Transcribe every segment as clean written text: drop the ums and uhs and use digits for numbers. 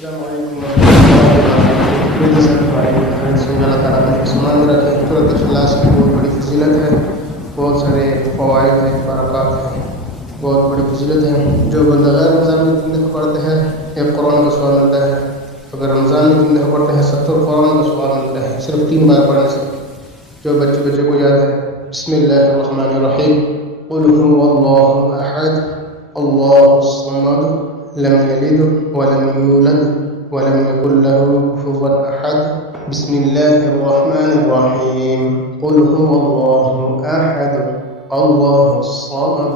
السلام علیکم ورحمۃ اللہ تعالیٰ سامان میں رکھے سورۃ اخلاص کی بہت بڑی فضیلت ہے، بہت سارے فوائد ہیں، برکات ہیں، بہت بڑی فضیلت ہے۔ جو بندہ غیر رمضان میں 3 دفعہ پڑھتے ہیں 1 قرآن کا ثواب ملتا ہے، اگر رمضان میں 3 دفعہ پڑھتے ہیں 70 قرآن کا ثواب ملتا ہے، صرف 3 بار پڑھنے سے۔ جو بچے کو یاد ہے، بسم اللہ الرحمن الرحیم، قل هو اللہ احد اللہ الصمد لم یلد ولم یولد ولم یکن له کفوا احد۔ بسم اللہ الرحمن الرحیم، قل هو اللہ احد اللہ الصمد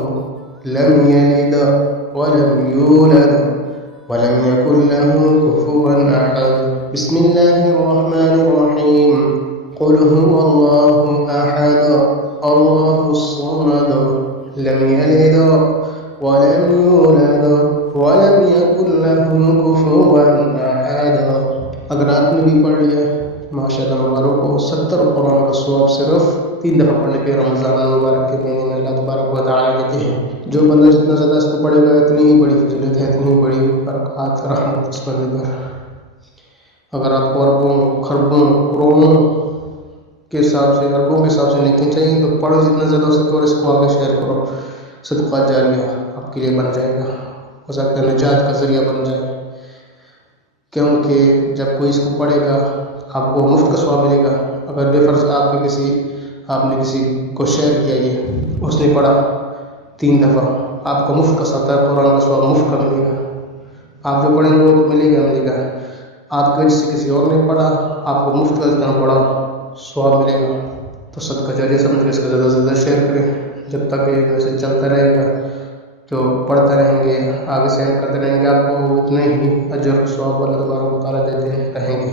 لم یلد ولم یولد ولم یکن له کفوا احد۔ بسم اللہ الرحمن الرحیم، قل هو اللہ احد اللہ الصمد لم یلد ولم یولد ولم یکن له کفوا احد۔ اگر آپ نے بھی پڑھ لیا ماشاءاللہ مبارک ہو، 70 قرآن کا ثواب صرف 3 دفعہ پڑھنے پہ رمضان مبارک کے مہینے میں اللہ تبارک و تعالیٰ دیتے ہیں۔ جو بندہ جتنا زیادہ اس کو پڑھے گا اتنی ہی بڑی فضیلت ہے، اتنی ہی بڑی برکات رحمت اس بندے پر۔ اگر آپ کو اربوں خربوں کروڑوں کے حساب سے نیکیاں چاہیے تو پڑھو جتنا زیادہ ہو سکے اور اس کو آگے شیئر کرو، صدقہ جاریہ آپ کے لیے بن جائے گا، ہو سکتا ہے نجات کا ذریعہ بن جائے، کیونکہ جب کوئی اس کو پڑھے گا آپ کو مفت کا ثواب ملے گا۔ اگر بے فرض آپ نے کسی کو شیئر کیا، یہ اس نے پڑھا 3 دفعہ، آپ کو مفت کا 70 قرآن کا ثواب مفت کا ملے گا۔ آپ جو پڑھیں گے وہ تو ملے گا۔ آپ کے سے کسی اور نے پڑھا، آپ کو مفت کا جتنا پڑھا ثواب ملے گا، تو صدقہ جاریہ سمجھ کے اس کا زیادہ سے زیادہ شیئر کریں۔ جب تک یہ ویسے چلتا رہے گا تو پڑھتے رہیں گے، آگے سے کرتے رہیں گے، آپ کو اتنے ہی اجر ثواب اللہ تبارک و تعالیٰ دیتے رہیں گے،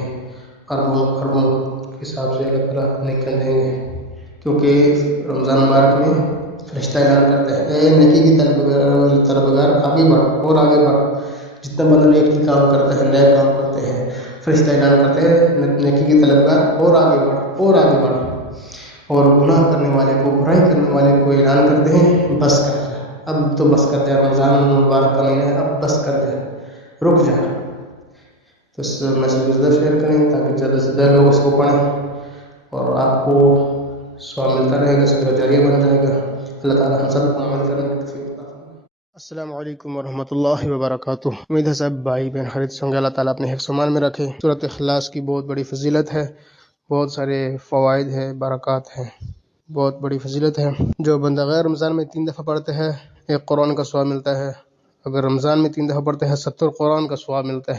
اربوں خربوں کے حساب سے اللہ تعالیٰ نیکیاں دیں گے۔ کیونکہ رمضان مبارک میں فرشتہ اعلان کرتے ہیں، اے نیکی کی طلبگار آگے بڑھ اور آگے بڑھ۔ جتنا بندہ نیک کی کام کرتا ہے، نئے کام کرتے ہیں، فرشتہ اعلان کرتے ہیں نیکی کی طلبگار اور آگے بڑھ اور آگے بڑھ، اور گناہ کرنے والے کو، برائی کرنے والے کو اعلان کرتے ہیں بس کر، اب تو بس کر دے، رمضان مبارک کا مہینہ ہے، اب بس کر دے، رک جا۔ تو اس میسج کو زیادہ شیئر کریں تاکہ زیادہ سے زیادہ لوگ اس کو پڑھیں اور آپ کو ثواب ملتا رہے گا، صدقہ جاریہ بن جائے گا۔ اللہ تعالیٰ ہم سب کو عمل کرنے کی توفیق عطا فرمائے۔ السلام علیکم ورحمۃ اللہ وبرکاتہ۔ امید ہے سب بھائی بہن خیریت سے ہوں گے، اللہ تعالیٰ اپنے حفظ و امان میں رکھے۔ سورۃ اخلاص کی بہت بڑی فضیلت ہے، بہت سارے فوائد ہیں، برکات ہیں، بہت بڑی فضیلت ہے۔ جو بندہ غیر رمضان میں 3 دفعہ پڑھتے ہیں 1 قرآن کا ثواب ملتا ہے، اگر رمضان میں 3 دفعہ پڑھتے ہیں 70 قرآن کا ثواب ملتا ہے۔